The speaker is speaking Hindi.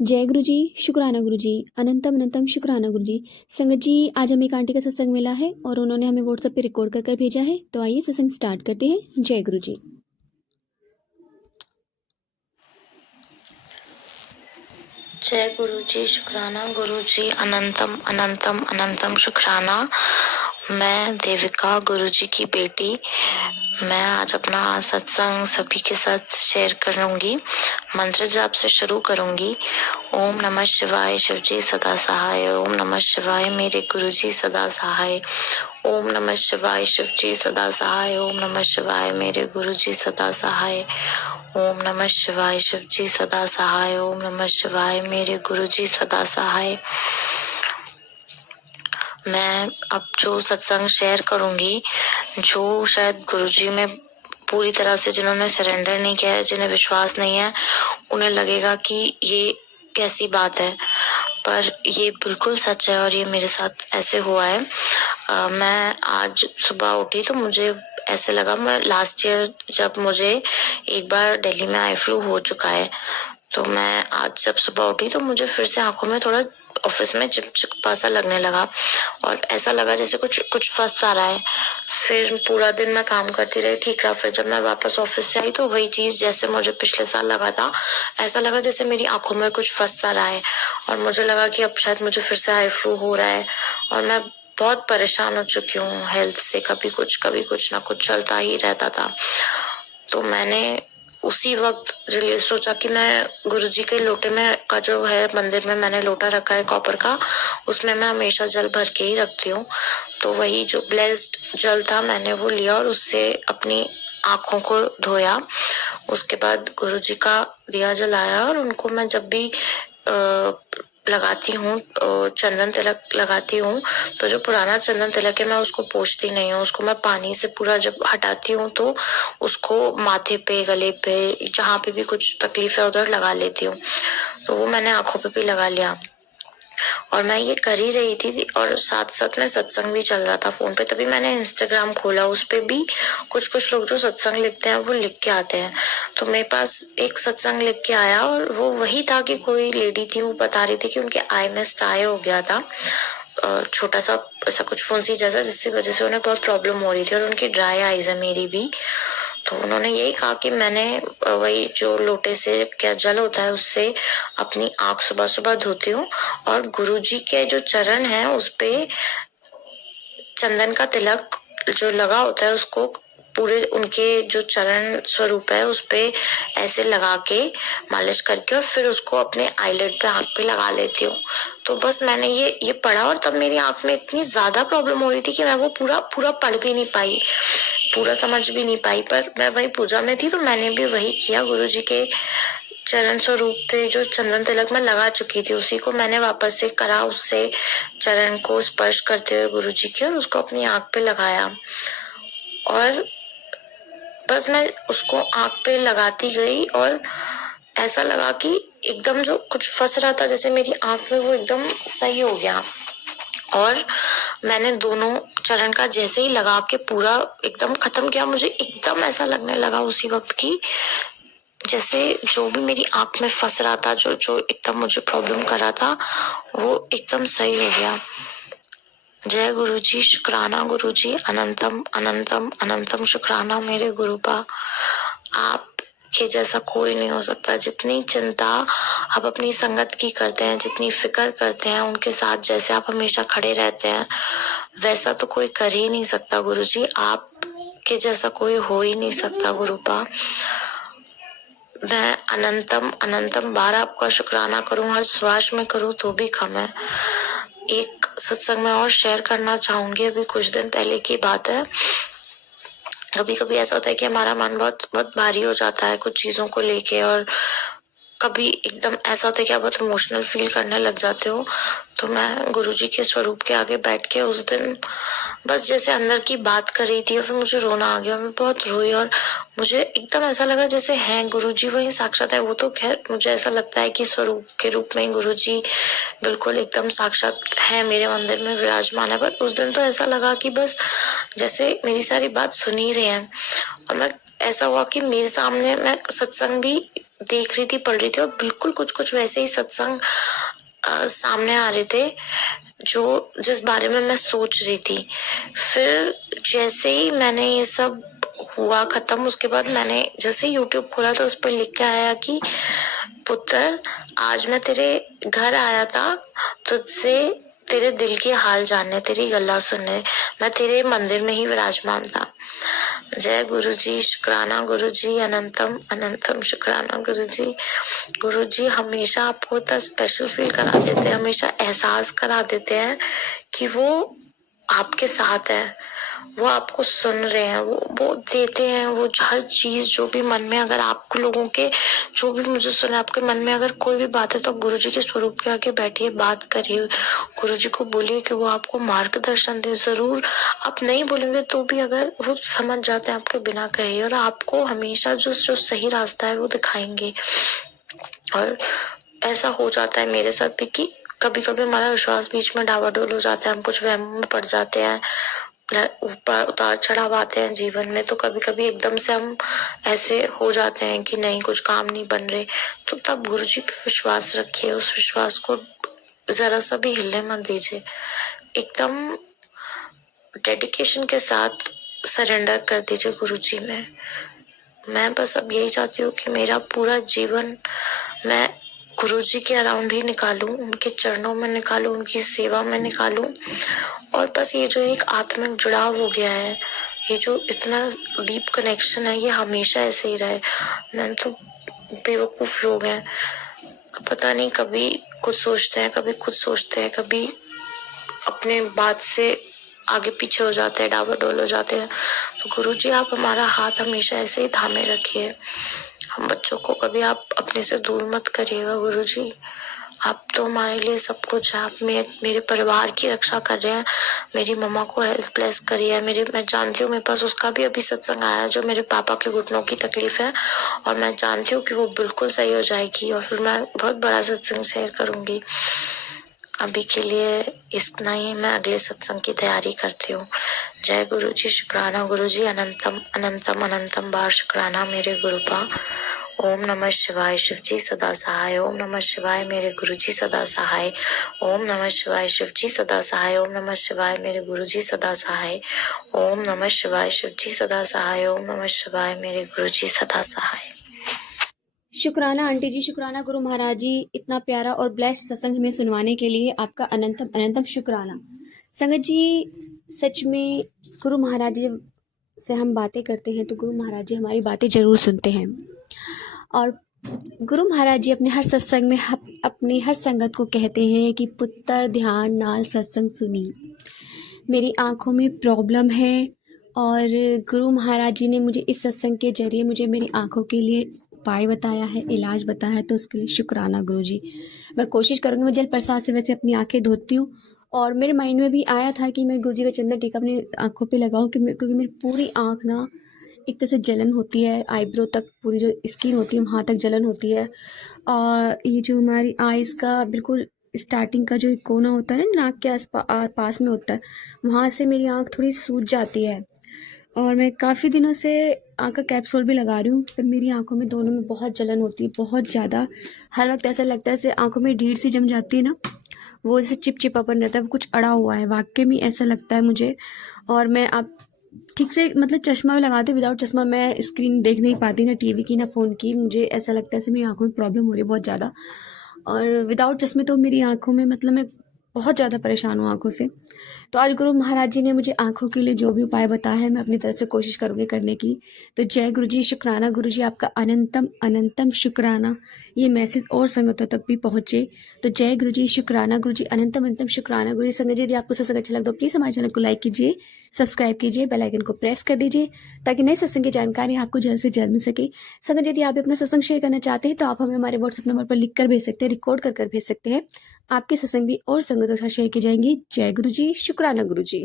जय गुरु जी, शुक्राना गुरु जी, अनंतम अनंतम शुक्राना गुरु जी। संगत जी, आज हमें एक आंटी का सत्संग मिला है और उन्होंने हमें व्हाट्सएप पे रिकॉर्ड कर कर भेजा है। तो आइए सत्संग स्टार्ट करते हैं। जय गुरु जी। जय गुरु जी, शुक्राना गुरु जी, अनंतम अनंतम अनंतम शुक्राना। मैं देविका गुरु जी की बेटी, मैं आज अपना सत्संग सभी के साथ शेयर करूंगी। मंत्र जाप से शुरू करूंगी। ओम नमः शिवाय, शिव जी सदा सहाय। ओम नमः शिवाय, मेरे गुरु जी सदा सहाय। ओम नमः शिवाय, शिव जी सदा सहाय। ओम नमः शिवाय, मेरे गुरु जी सदा सहाय। ओम नमः शिवाय, शिव जी सदा सहाय। ओम नमः शिवाय, मेरे गुरु जी सदा सहाय। मैं अब जो सत्संग शेयर करूंगी, जो शायद गुरुजी में पूरी तरह से जिन्होंने सरेंडर नहीं किया है, जिन्हें विश्वास नहीं है, उन्हें लगेगा कि ये कैसी बात है, पर ये बिल्कुल सच है और ये मेरे साथ ऐसे हुआ है। मैं आज सुबह उठी तो मुझे ऐसे लगा, मैं लास्ट ईयर जब मुझे एक बार दिल्ली में आई फ्लू हो चुका है, तो मैं आज जब सुबह उठी तो मुझे फिर से आंखों में थोड़ा ऑफिस में चिपचिपा सा लगने लगा और ऐसा लगा जैसे कुछ कुछ फंस सा रहा है। फिर पूरा दिन मैं काम करती रही, ठीक रहा। फिर जब मैं वापस ऑफिस से आई तो वही चीज जैसे मुझे पिछले साल लगा था, ऐसा लगा जैसे मेरी आंखों में कुछ फंस सा रहा है और मुझे लगा कि अब शायद मुझे फिर से आई फ्लू हो रहा है और मैं बहुत परेशान हो चुकी हूँ हेल्थ से। कभी कुछ ना कुछ चलता ही रहता था। तो मैंने उसी वक्त सोचा कि मैं गुरुजी के लोटे में का जो है मंदिर में मैंने लोटा रखा है कॉपर का, उसमें मैं हमेशा जल भर के ही रखती हूँ। तो वही जो ब्लेस्ड जल था मैंने वो लिया और उससे अपनी आंखों को धोया। उसके बाद गुरुजी का दिया जलाया और उनको मैं जब भी लगाती हूँ, चंदन तिलक लगाती हूँ, तो जो पुराना चंदन तिलक है मैं उसको पोंछती नहीं हूँ, उसको मैं पानी से पूरा जब हटाती हूँ तो उसको माथे पे, गले पे, जहाँ पे भी कुछ तकलीफ है उधर लगा लेती हूँ। तो वो मैंने आंखों पे भी लगा लिया और मैं ये कर ही रही थी और साथ साथ में सत्संग भी चल रहा था फोन पे। तभी मैंने इंस्टाग्राम खोला, उस पे भी कुछ लोग जो सत्संग लिखते हैं वो लिख के आते हैं। तो मेरे पास एक सत्संग लिख के आया और वो वही था कि कोई लेडी थी, वो बता रही थी कि उनके आई में स्टाई हो गया था, छोटा सा ऐसा कुछ फुंसी जैसा, जिसकी वजह से उन्हें बहुत प्रॉब्लम हो रही थी और उनकी ड्राई आईज है, मेरी भी। तो उन्होंने यही कहा कि मैंने वही जो लोटे से क्या जल होता है उससे अपनी आंख सुबह सुबह धोती हूँ और गुरुजी के जो चरण है उस पे चंदन का तिलक जो लगा होता है उसको पूरे उनके जो चरण स्वरूप है उस पे ऐसे लगा के मालिश करके और फिर उसको अपने आईलिड पे, आंख पे लगा लेती हूँ। तो बस मैंने ये पढ़ा और तब मेरी आंख में इतनी ज्यादा प्रॉब्लम हो रही थी कि मैं वो पूरा पढ़ भी नहीं पाई, पूरा समझ भी नहीं पाई। पर मैं वही पूजा में थी तो मैंने भी वही किया, गुरुजी के चरण स्वरूप पे जो चंदन तिलक मैं लगा चुकी थी उसी को मैंने वापस से करा, उससे चरण को स्पर्श करते हुए गुरुजी के, और उसको अपनी आंख पे लगाया और बस मैं उसको आंख पे लगाती गई और ऐसा लगा कि एकदम जो कुछ फंस रहा था जैसे मेरी आंख में वो एकदम सही हो गया। और मैंने दोनों चरण का जैसे ही लगा के पूरा एकदम खत्म किया, मुझे एकदम ऐसा लगने लगा उसी वक्त की जैसे जो भी मेरी आंख में फंस रहा था, जो जो एकदम मुझे प्रॉब्लम कर रहा था, वो एकदम सही हो गया। जय गुरु जी, शुक्राना गुरु जी, अनंतम अनंतम अनंतम शुक्राना मेरे गुरुपा। आप के जैसा कोई नहीं हो सकता। जितनी चिंता आप अपनी संगत की करते हैं, जितनी फिक्र करते हैं उनके साथ, जैसे आप हमेशा खड़े रहते हैं, वैसा तो कोई कर ही नहीं सकता गुरु जी। आप के जैसा कोई हो ही नहीं सकता गुरुपा। मैं अनंतम अनंतम बार आपका शुक्राना करूं, हर श्वास में करूं तो भी कम है। एक सत्संग में और शेयर करना चाहूंगी, अभी कुछ दिन पहले की बात है। कभी कभी ऐसा होता है कि हमारा मन बहुत बहुत भारी हो जाता है कुछ चीजों को लेके, और कभी एकदम ऐसा होता है कि आप बहुत इमोशनल फील करने लग जाते हो। तो मैं गुरुजी के स्वरूप के आगे बैठ के उस दिन बस जैसे अंदर की बात कर रही थी और फिर मुझे रोना आ गया, मैं बहुत रोई और मुझे एकदम ऐसा लगा जैसे हैं गुरुजी वही साक्षात है। वो तो खैर मुझे ऐसा लगता है कि स्वरूप के रूप में गुरुजी बिल्कुल एकदम साक्षात है, मेरे मंदिर में विराजमान है। पर उस दिन तो ऐसा लगा कि बस जैसे मेरी सारी बात सुन ही रहे हैं। और मैं ऐसा हुआ कि मेरे सामने मैं सत्संग भी देख रही थी, पढ़ रही थी और बिल्कुल कुछ-कुछ वैसे ही सत्संग सामने आ रहे थे, जिस बारे में मैं सोच रही थी। फिर जैसे ही मैंने ये सब हुआ खत्म, उसके बाद मैंने जैसे यूट्यूब खोला तो उस पर लिख के आया कि पुत्र, आज मैं तेरे घर आया था तुझसे तेरे दिल के हाल जानने, तेरी गल्ला सुनने। मैं तेरे मंदिर में ही विराजमान था। जय गुरु जी, शुक्राना गुरु जी, अनंतम अनंतम शुक्राना गुरु जी। गुरु जी हमेशा आपको इतना स्पेशल फील करा देते हैं, हमेशा एहसास करा देते हैं कि वो आपके साथ है, वो आपको सुन रहे हैं, वो देते हैं, वो हर चीज जो भी मन में, अगर आपको लोगों के जो भी मुझे सुना, आपके मन में अगर कोई भी बात है तो गुरु जी के स्वरूप के आगे बैठिए, बात करिए, गुरु जी को बोलिए कि वो आपको मार्गदर्शन दे। जरूर आप नहीं बोलेंगे तो भी अगर वो समझ जाते हैं आपके बिना कहे, और आपको हमेशा जो सही रास्ता है वो दिखाएंगे। और ऐसा हो जाता है मेरे साथ भी कि कभी कभी हमारा विश्वास बीच में डावाडोल हो जाता है, हम कुछ वहमों में पड़ जाते हैं, ऊपर उतार चढ़ाव आते हैं जीवन में, तो कभी कभी एकदम से हम ऐसे हो जाते हैं कि नहीं, कुछ काम नहीं बन रहे। तो तब गुरु जी पे विश्वास रखिए, उस विश्वास को जरा सा भी हिलने मत दीजिए, एकदम डेडिकेशन के साथ सरेंडर कर दीजिए गुरु जी में। मैं बस अब यही चाहती हूँ कि मेरा पूरा जीवन मैं गुरु जी के अराउंड ही निकालूं, उनके चरणों में निकालूं, उनकी सेवा में निकालूं। और बस ये जो एक आत्मिक जुड़ाव हो गया है, ये जो इतना डीप कनेक्शन है, ये हमेशा ऐसे ही रहे। मैंने तो बेवकूफ लोग हैं, पता नहीं कभी कुछ सोचते हैं, कभी कुछ सोचते हैं, कभी अपने बात से आगे पीछे हो जाते हैं, डावाडोल हो जाते हैं। तो गुरु जी आप हमारा हाथ हमेशा ऐसे ही थामे रखिए, हम बच्चों को कभी आप अपने से दूर मत करिएगा गुरु जी। आप तो हमारे लिए सब कुछ है, आप मेरे परिवार की रक्षा कर रहे हैं, मेरी मम्मा को हेल्थ ब्लेस करिए। मैं जानती हूँ मेरे पास उसका भी अभी सत्संग आया, जो मेरे पापा के घुटनों की तकलीफ है, और मैं जानती हूँ कि वो बिल्कुल सही हो जाएगी, और फिर मैं बहुत बड़ा सत्संग शेयर करूंगी। अभी के लिए इतना ही, मैं अगले सत्संग की तैयारी करती हूँ। जय गुरु जी, शुक्राना गुरु जी, अनंतम अनंतम अनंतम बार शुक्राना मेरे गुरुपा। ओम नमः शिवाय, शिव जी सदा सहाय। ओम नमः शिवाय, मेरे गुरु जी सदा सहाय। ओम नमः शिवाय, शिव जी सदा सहाय। ओम नमः शिवाय, मेरे गुरु जी सदा सहाय। ओम नमः शिवाय, शिव जी सदा सहाय। ओम नमः शिवाय, मेरे गुरु जी सदा सहाय। शुक्राना आंटी जी, शुक्राना गुरु महाराज जी, इतना प्यारा और ब्लेस्ड सत्संग हमें सुनवाने के लिए आपका अनंतम अनंतम शुक्राना। संगत जी, सच में गुरु महाराज जी से हम बातें करते हैं तो गुरु महाराज जी हमारी बातें ज़रूर सुनते हैं, और गुरु महाराज जी अपने हर सत्संग में अपनी हर संगत को कहते हैं कि पुत्र ध्यान नाल सत्संग सुनी। मेरी आँखों में प्रॉब्लम है, और गुरु महाराज जी ने मुझे इस सत्संग के जरिए मुझे मेरी आँखों के लिए उपाय बताया है, इलाज बताया है, तो उसके लिए शुक्राना गुरु जी। मैं कोशिश करूँगी, मैं जल प्रसाद से वैसे अपनी आँखें धोती हूँ, और मेरे माइंड में भी आया था कि मैं गुरु जी का चंदन टीका अपनी आँखों पे लगाऊं, क्योंकि मेरी पूरी आँख ना एक तरह से जलन होती है, आईब्रो तक पूरी जो स्किन होती है वहाँ तक जलन होती है, और ये जो हमारी आइज़ का बिल्कुल स्टार्टिंग का जो एक कोना होता है ना, नाक के पास में होता है, वहाँ से मेरी आँख थोड़ी सूज जाती है, और मैं काफ़ी दिनों से आँख का कैप्सूल भी लगा रही हूँ, पर मेरी आँखों में दोनों में बहुत जलन होती है, बहुत ज़्यादा। हर वक्त ऐसा लगता है जैसे आँखों में ढीठ सी जम जाती है ना, वो जैसे चिपचिपापन रहता है, वो कुछ अड़ा हुआ है, वाकई में ऐसा लगता है मुझे। और मैं आप ठीक से मतलब चश्मा भी लगाती हूँ, विदाउट चश्मा मैं स्क्रीन देख नहीं पाती, ना टीवी की ना फ़ोन की। मुझे ऐसा लगता है जैसे मेरी आँखों में प्रॉब्लम हो रही है बहुत ज़्यादा, और विदाउट चश्मे तो मेरी आँखों में मतलब मैं बहुत ज़्यादा परेशान हूँ आँखों से। तो आज गुरु महाराज जी ने मुझे आँखों के लिए जो भी उपाय बताया है, मैं अपनी तरफ से कोशिश करूँगी करने की। तो जय गुरु जी, शुक्राना गुरु जी, आपका अनंतम अनंतम शुक्राना। ये मैसेज और संगतों तक भी पहुँचे, तो जय गुरु जी, शुक्राना गुरु जी, अनंतम अनंतम शुक्राना गुरु जी। संगत जी, यदि आपको सत्संग अच्छा लगा तो प्लीज़ हमारे चैनल को लाइक कीजिए, सब्सक्राइब कीजिए, बेल आइकन को प्रेस कर दीजिए, ताकि नए सत्संग की जानकारी आपको जल्द से जल्द मिल सके। संगत जी, यदि आप अपना सत्संग शेयर करना चाहते हैं तो आप हमें हमारे व्हाट्सएप नंबर पर लिख कर भेज सकते हैं, रिकॉर्ड कर भेज सकते हैं। आपके सत्संग भी और संगतों के साथ शेयर की जाएंगी। जय गुरु जी, शुक्राना गुरु जी।